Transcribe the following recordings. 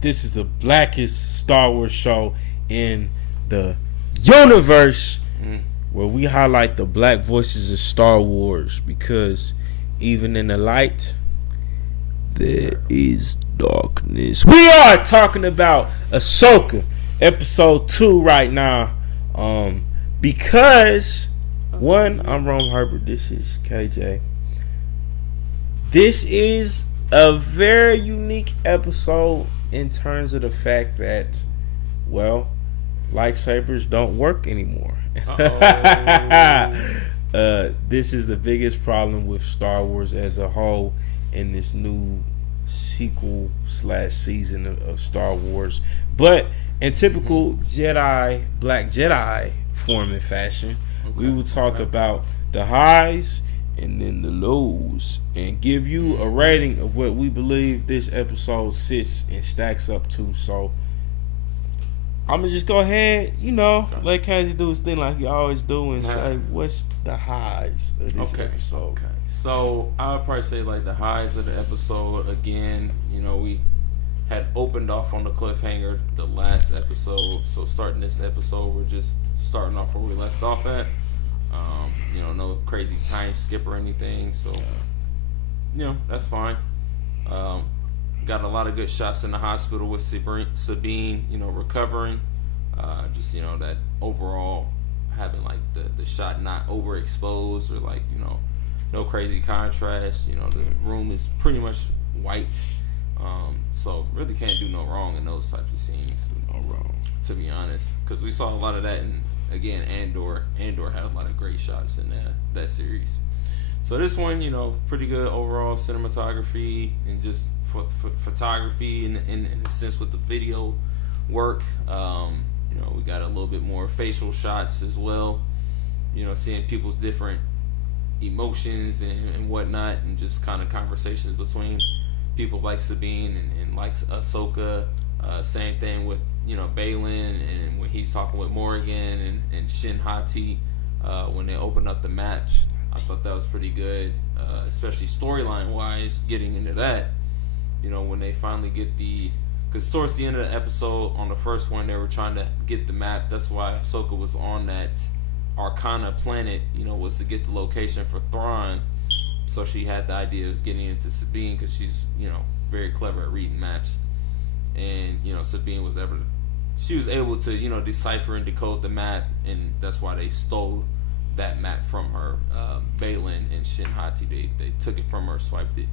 This is the blackest Star Wars show in the universe, where we highlight the black voices of Star Wars, because even in the light, there is darkness. We are talking about Ahsoka, episode 2 right now. Because, one, I'm Romeherbert, this is KJ. This is a very unique episode in terms of the fact that, well, lightsabers don't work anymore. This is the biggest problem with Star Wars as a whole in this new sequel / season of Star Wars. But in typical Jedi, Black Jedi form and fashion, we will talk about the highs and then the lows and give you a rating of what we believe this episode sits and stacks up to. So I'm gonna just go ahead, let KJ do his thing like he always do and say what's the highs of this episode. Okay. So I would probably say like the highs of the episode, again, we had opened off on the cliffhanger the last episode. So starting this episode, we're just starting off where we left off at. No crazy time skip or anything. So, that's fine. Got a lot of good shots in the hospital with Sabine, recovering. That overall having like the shot not overexposed or like, no crazy contrast. The room is pretty much white. So really can't do no wrong in those types of scenes. No wrong. To be honest. Because we saw a lot of that in, again, Andor. Andor had a lot of great shots in that series. So this one, pretty good overall cinematography and just photography in a sense with the video work. We got a little bit more facial shots as well. Seeing people's different emotions and whatnot, and just kind of conversations between people like Sabine and like Ahsoka. Same thing with Baylan, and when he's talking with Morgan and Shin Hati when they opened up the map. I thought that was pretty good, especially storyline wise, getting into that. When they finally get because towards the end of the episode on the first one, they were trying to get the map. That's why Ahsoka was on that Arcana planet, was to get the location for Thrawn. So she had the idea of getting into Sabine because she's, very clever at reading maps. And, Sabine was able to, decipher and decode the map, and that's why they stole that map from her. Baylan and Shin Hati, they took it from her, swiped it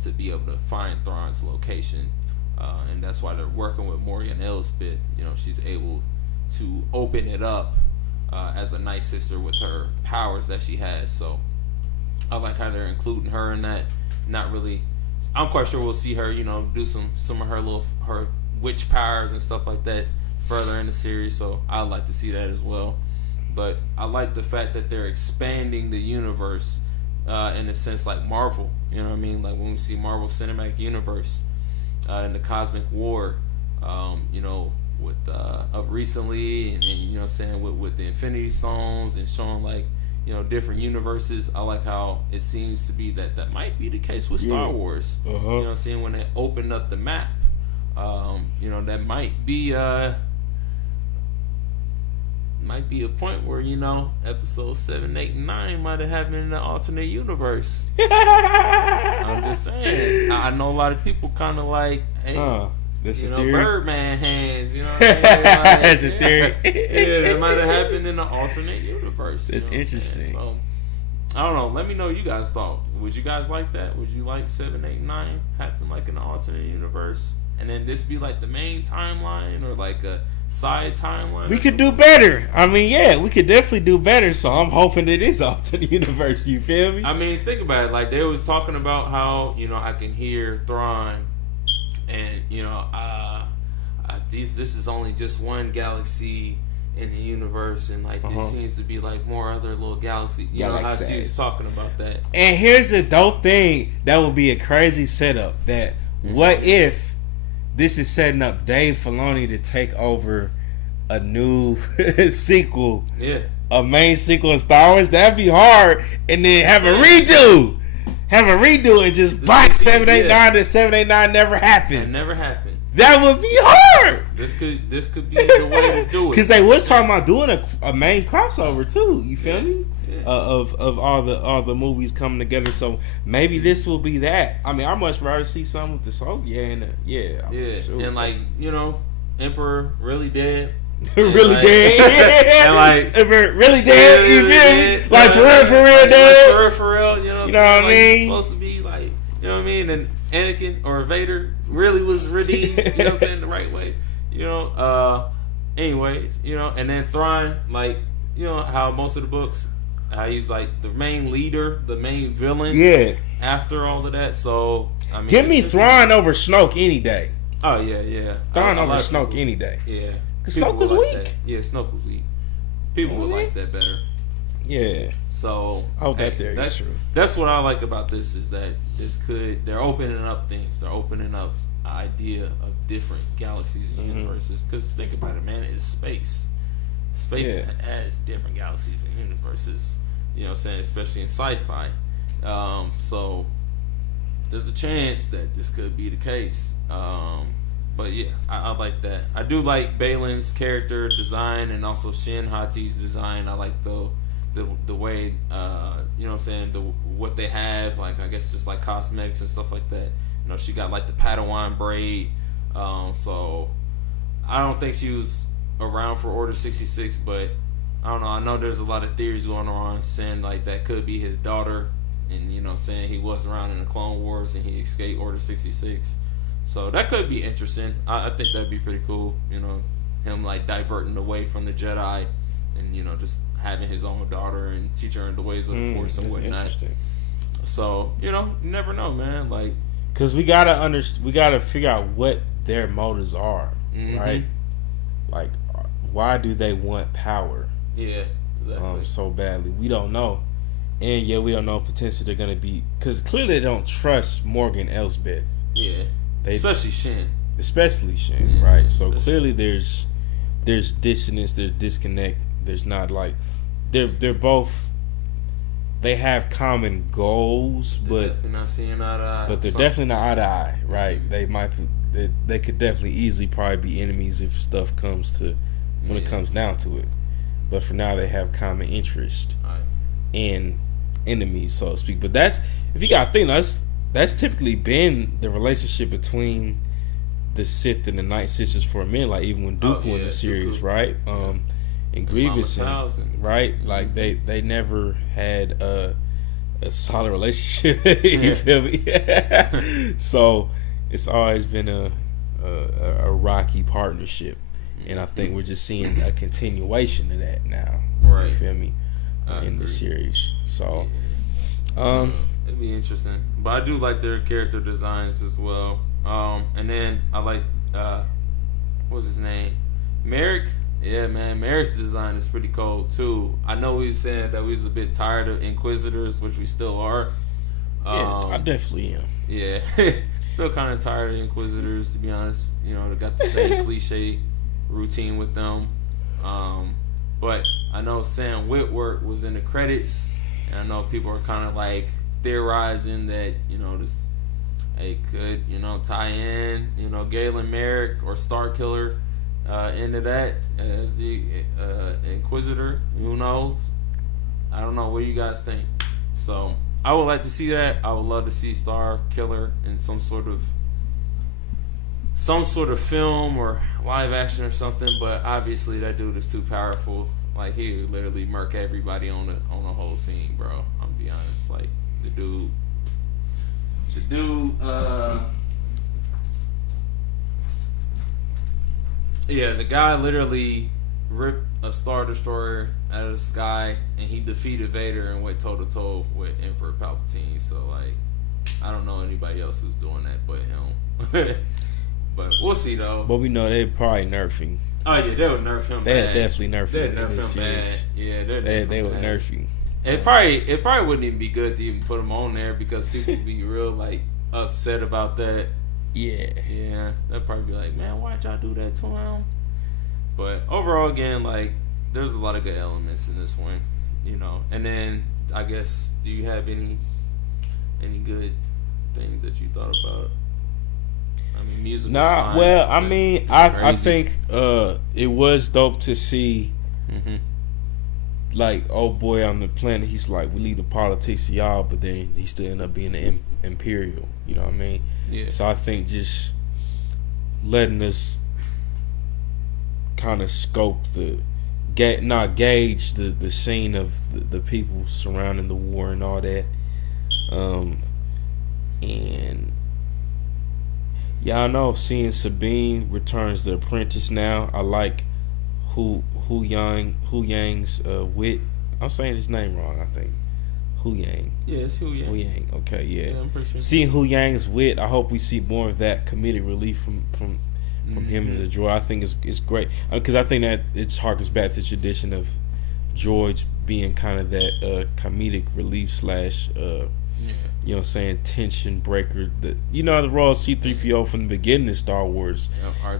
to be able to find Thrawn's location. And that's why they're working with Morgan Elsbeth. She's able to open it up as a night sister with her powers that she has. So I like how they're including her in that. Not really. I'm quite sure we'll see her, do some of her witch powers and stuff like that further in the series. So I'd like to see that as well. But I like the fact that they're expanding the universe in a sense like Marvel. You know what I mean? Like when we see Marvel Cinematic Universe in the Cosmic War, with of recently, and saying with the Infinity Stones and showing like different universes. I like how it seems to be that might be the case with Star Wars. Seeing when they opened up the map, that might be a point where episode 7, 8, and 9 might have happened in an alternate universe. I'm just saying. I know a lot of people kind of like, hey. That's a theory. Birdman hands, what I mean? Like, that's a theory. That might have happened in an alternate universe. That's interesting. So, I don't know. Let me know what you guys thought. Would you guys like that? Would you like 7, 8, 9 happen like in an alternate universe? And then this be like the main timeline or like a side timeline? We could do better. I mean, yeah, we could definitely do better. So I'm hoping it is alternate universe. You feel me? I mean, think about it. Like they was talking about how, I can hear Thrawn. And this is only just one galaxy in the universe, and like there seems to be like more other little galaxies. You know how she was talking about that. And here's the dope thing: that would be a crazy setup. That what if this is setting up Dave Filoni to take over a new sequel? Yeah, a main sequel of Star Wars. That'd be hard, and then have a redo. Have a redo and just box 789 to 789 never happened. That never happened. That would be hard. This could be the way to do it. Because they was talking about doing a main crossover too. You feel me? Yeah. Of all the movies coming together. So maybe this will be that. I mean, I much rather see something with the Ahsoka. Yeah. Sure. And like, you know, Emperor really dead. Really like, dead. And like really dead. You feel me? Like for real dead. Like, for real. You know what I like, mean? he's supposed to be like, you know what I mean? And Anakin or Vader really was redeemed. You know what I'm saying? The right way. You know. Anyways, you know, and then Thrawn, like, you know how most of the books, how he's like the main leader, the main villain. Yeah. After all of that, so I mean, give me Thrawn over Snoke any day. Oh yeah. Thrawn over Snoke any day. Yeah. Because Snoke was weak. That. Yeah, Snoke was weak. People would like that better. Yeah. So that is true. That's what I like about this is that they're opening up things. They're opening up an idea of different galaxies and universes. Because think about it, man, it's space. Space has different galaxies and universes. You know what I'm saying? Especially in sci-fi. So there's a chance that this could be the case. But yeah, I like that. I do like Balin's character design and also Shin Hati's design. I like the way you know what I'm saying, what they have, like I guess just like cosmetics and stuff like that. You know, she got like the Padawan braid. So I don't think she was around for Order 66, but I don't know. I know there's a lot of theories going on saying like that could be his daughter, and you know what I'm saying, he was around in the Clone Wars and he escaped Order 66. So that could be interesting. I think that'd be pretty cool. You know, him like diverting away from the Jedi, and you know just having his own daughter and teach her the ways of the Force and whatnot. So you know, you never know, man. Like, because we gotta figure out what their motives are, right? Like, why do they want power? Yeah, exactly. So badly, we don't know, and we don't know potentially they're gonna be, because clearly they don't trust Morgan Elsbeth. Yeah. Especially Shin, right? So clearly there's dissonance, there's disconnect. There's not like they're both, they have common goals, but definitely not seeing eye to eye. But they're definitely not eye to eye, right? They might they could definitely easily probably be enemies if stuff comes to when it comes down to it. But for now, they have common interest and enemies, so to speak. But that's, if you got to think, that's typically been the relationship between the Sith and the Night Sisters for a minute. Like even when Dooku in the series, right? And Grievous, right? Like they never had a solid relationship. You feel me? So it's always been a rocky partnership, and I think we're just seeing a continuation of that now. Right? You feel me? In the series, so it'd be interesting. But I do like their character designs as well. And then I like what's his name? Merrick. Yeah, man, Merrick's design is pretty cool too. I know we said that we was a bit tired of Inquisitors, which we still are. I definitely am. Yeah, still kind of tired of Inquisitors, to be honest. You know, they got the same cliche routine with them. But I know Sam Witwer was in the credits, and I know people are kind of like theorizing that, you know, this could, you know, tie in, you know, Galen Merrick or Starkiller into that as the Inquisitor. Who knows? I don't know. What do you guys think? So I would like to see that. I would love to see Starkiller in some sort of film or live action or something. But obviously that dude is too powerful. Like, he would literally murk everybody on the whole scene, bro. I'm gonna be honest. Like, the dude. Yeah, the guy literally ripped a Star Destroyer out of the sky, and he defeated Vader and went toe to toe with Emperor Palpatine. So, like, I don't know anybody else who's doing that but him. But we'll see, though. But we know they probably nerfing. Oh yeah, they would nerf him. They definitely nerf him. They nerf him bad. Yeah, they would nerf him. It probably wouldn't even be good to even put him on there, because people would be real like upset about that. Yeah, they'd probably be like, man, why'd y'all do that to him? But overall, again, like, there's a lot of good elements in this one, you know. And then I guess, do you have any good things that you thought about? I mean, music. Nah, fine, well, I mean, I think it was dope to see. Mm-hmm. Like, oh boy, on the planet, he's like, we leave the politics to y'all, but then he still end up being the imperial. You know what I mean? Yeah. So I think just letting us kind of scope gauge the scene of the people surrounding the war and all that. And yeah, I know seeing Sabine returns the apprentice now. I like Hu Yang's wit. I'm saying his name wrong, I think. Hu Yang. Yeah, it's Hu Yang. Hu Yang. Okay, yeah. I'm pretty sure. Seeing Hu Yang's wit, I hope we see more of that comedic relief from him as a droid. I think it's great because I think that it harkens back to the tradition of droids being kind of that comedic relief slash you know what I'm saying, tension breaker. The role C-3PO from the beginning of Star Wars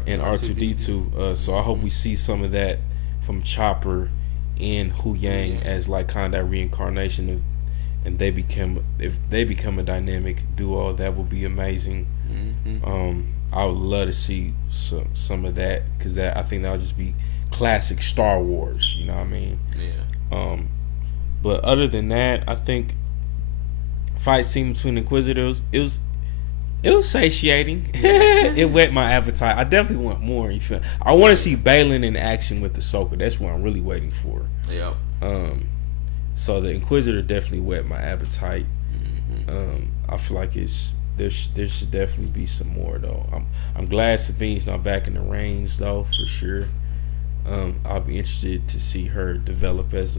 and R2-D2. So I hope we see some of that from Chopper and Hu Yang as like kind of that reincarnation and if they become a dynamic duo, that would be amazing. I would love to see some of that because I think that'll just be classic Star Wars. You know what I mean? Yeah. But other than that, I think fight scene between Inquisitors, it was satiating. It whet my appetite. I definitely want more. You feel? I want to see Baylan in action with Ahsoka. That's what I'm really waiting for. Yep. So the Inquisitor definitely whet my appetite. I feel like there should definitely be some more though. I'm glad Sabine's not back in the reins though, for sure. I'll be interested to see her develop as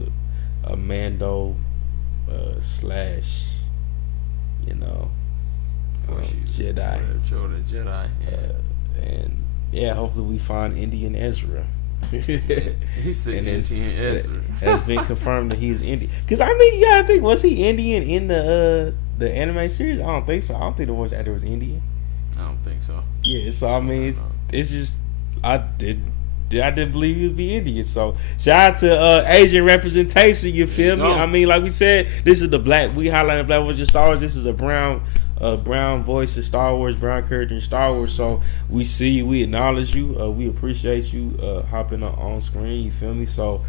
a Mando slash Jedi. Jedi. Yeah. And yeah, hopefully we find Indian Ezra. He's sitting Indian Ezra. Has been confirmed that he's Indian. Because I mean, yeah, I think was he Indian in the anime series? I don't think so. I don't think the voice actor was Indian. I don't think so. Yeah, so I mean, it's just I didn't believe he would be Indian. So shout out to Asian representation. You feel me? I mean, like we said, this is we highlighted Black voice in Star Wars. This is a brown voice in Star Wars, brown character in Star Wars. So we see you, we acknowledge you, we appreciate you hopping on screen. You feel me? So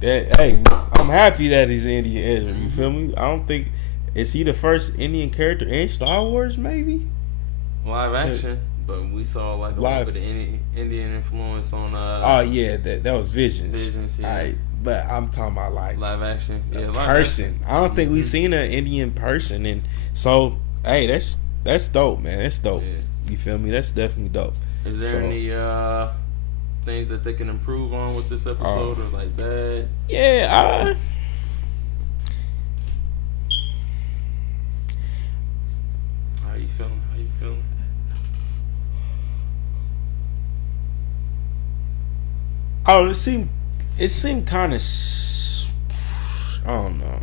hey, I'm happy that he's Indian Ezra. You feel me? I don't think is he the first Indian character in Star Wars? Maybe live action. But we saw like a little bit of Indian influence on. Oh yeah, that was Visions. Yeah. All right, but I'm talking about like live action. Yeah, person. I don't think we've seen an Indian person, and so hey, that's dope, man. That's dope. Yeah. You feel me? That's definitely dope. Is there any things that they can improve on with this episode, or like bad? Yeah. How you feeling? Oh, it seemed kind of, I don't know.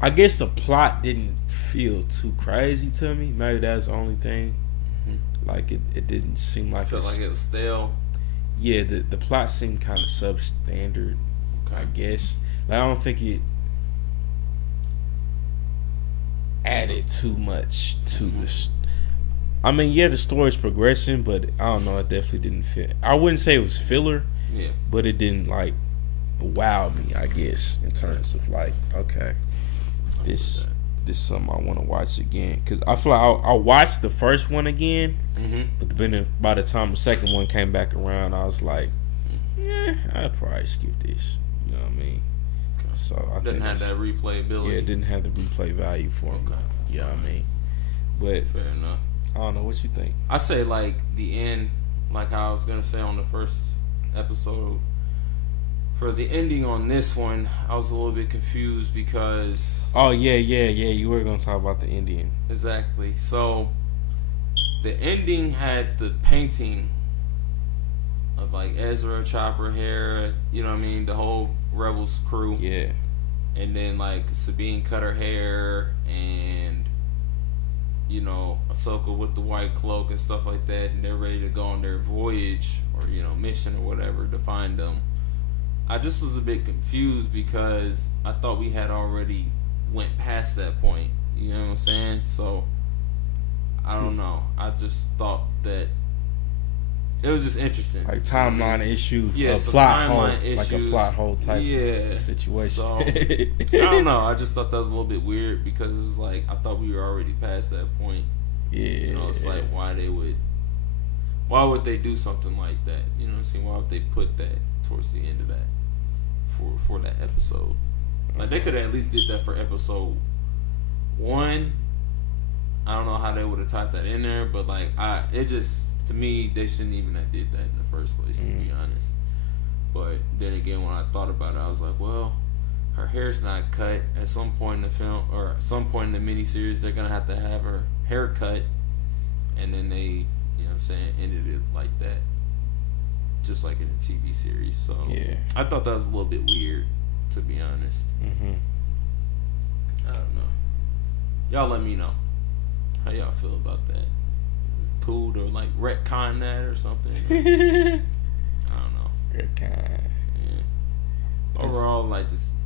I guess the plot didn't feel too crazy to me. Maybe that's the only thing. Like it didn't seem like felt like it was stale. Yeah, the plot seemed kind of substandard. I guess. Like I don't think it added too much to the. I mean, yeah, the story's progressing, but I don't know. It definitely didn't fit. I wouldn't say it was filler, but it didn't like wow me. I guess in terms of like, okay, this something I want to watch again because I feel like I watched the first one again, but then by the time the second one came back around, I was like, yeah, I'd probably skip this. You know what I mean? So I didn't have that replayability. Yeah, it didn't have the replay value for me. You know what I mean? But fair enough. I don't know what you think. I say like the end, like how I was gonna say on the first episode. For the ending on this one, I was a little bit confused because. Oh yeah. You were gonna talk about the ending. Exactly. So, the ending had the painting of like Ezra, Chopper, Hera. You know what I mean? The whole Rebels crew. Yeah. And then like Sabine cut her hair and. Ahsoka with the white cloak and stuff like that, and they're ready to go on their voyage or, mission or whatever to find them. I just was a bit confused because I thought we had already went past that point. You know what I'm saying? So I don't know. I just thought that it was just interesting. Like timeline issue, yeah, a so plot hole, timeline like a issues. plot hole type situation. So, I don't know. I just thought that was a little bit weird because it's like I thought we were already past that point. Yeah, you know, it's like why would they do something like that? You know what I'm saying? Why would they put that towards the end of that for that episode? Like they could have at least did that for episode 1. I don't know how they would have typed that in there, but like to me, they shouldn't even have did that in the first place, to be honest. But then again, when I thought about it, I was like, well, her hair's not cut. At some point in the film, or at some point in the miniseries, they're gonna have to have her hair cut, and then they, you know what I'm saying, ended it like that, just like in the TV series. So yeah, I thought that was a little bit weird, to be honest. I don't know. Y'all let me know how y'all feel about that. Cool to like retcon that or something? I don't know. Retcon. Yeah.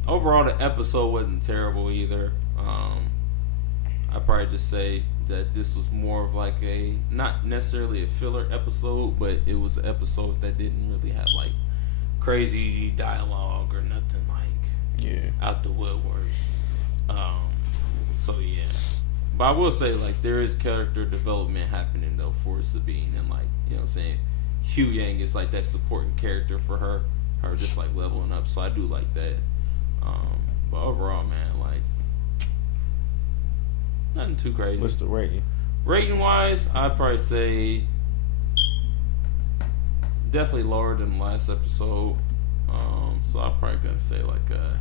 Overall, the episode wasn't terrible either. I'd probably just say that this was more of like not necessarily a filler episode, but it was an episode that didn't really have like crazy dialogue or nothing like out the woodworks. So yeah. But I will say, like, there is character development happening, though, for Sabine. And, like, you know what I'm saying? Hu Yang is, like, that supporting character for her just, like, leveling up. So I do like that. But overall, man, like, nothing too crazy. What's the rating? Rating-wise, I'd probably say definitely lower than the last episode. So I'm probably going to say, like, a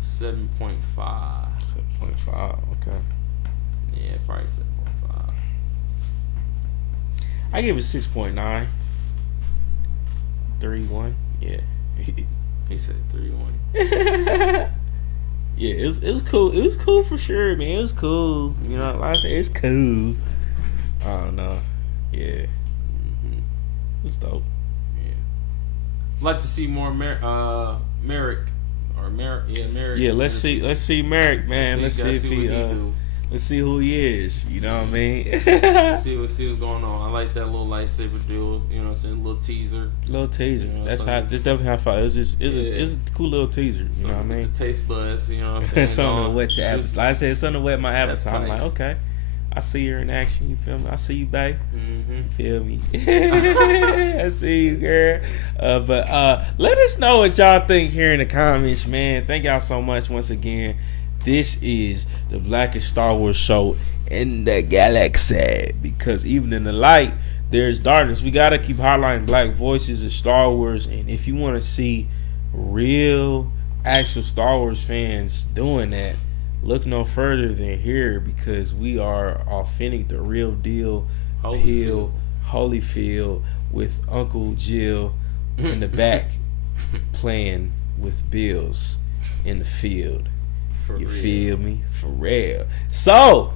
7.5. 7.5, okay. Yeah, probably 7.5. I give it 6.9. 3-1. Yeah. He said 3-1. Yeah, it was cool. It was cool for sure, man. It was cool. You know, like I said, it's cool. I don't know. Yeah. It's dope. Yeah. Like to see more Merrick. Merrick. Yeah, let's see Merrick, man. Let's see if let's see who he is. You know what I mean? see what's going on. I like that little lightsaber duel. You know what I'm saying? Little teaser. Little teaser. You know, that's definitely how I felt. It's a cool little teaser. You know what I mean? The taste buds. You know what I'm saying? Something to wet your appetite. Like I said, something to wet my appetite. I'm like, tight. okay, I see her in action. You feel me? I see you, babe. You feel me? I see you, girl. But let us know what y'all think here in the comments, man. Thank y'all so much once again. This is the blackest Star Wars show in the galaxy, because even in the light there's darkness. We gotta keep highlighting black voices of Star Wars, and if you want to see real actual Star Wars fans doing that, look no further than here, because we are authentic, the real deal. Holyfield with Uncle Jill in the back playing with Bills in the field. You feel me? For real. So,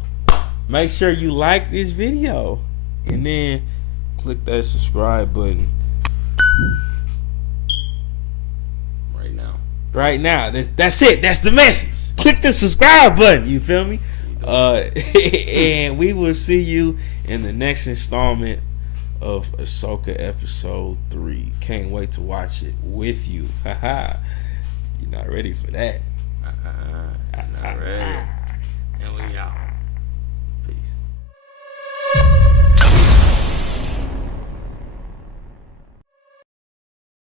make sure you like this video and then click that subscribe button. Right now. That's it. That's the message. Click the subscribe button. You feel me? And we will see you in the next installment of Ahsoka episode 3. Can't wait to watch it with you. Haha. You're not ready for that.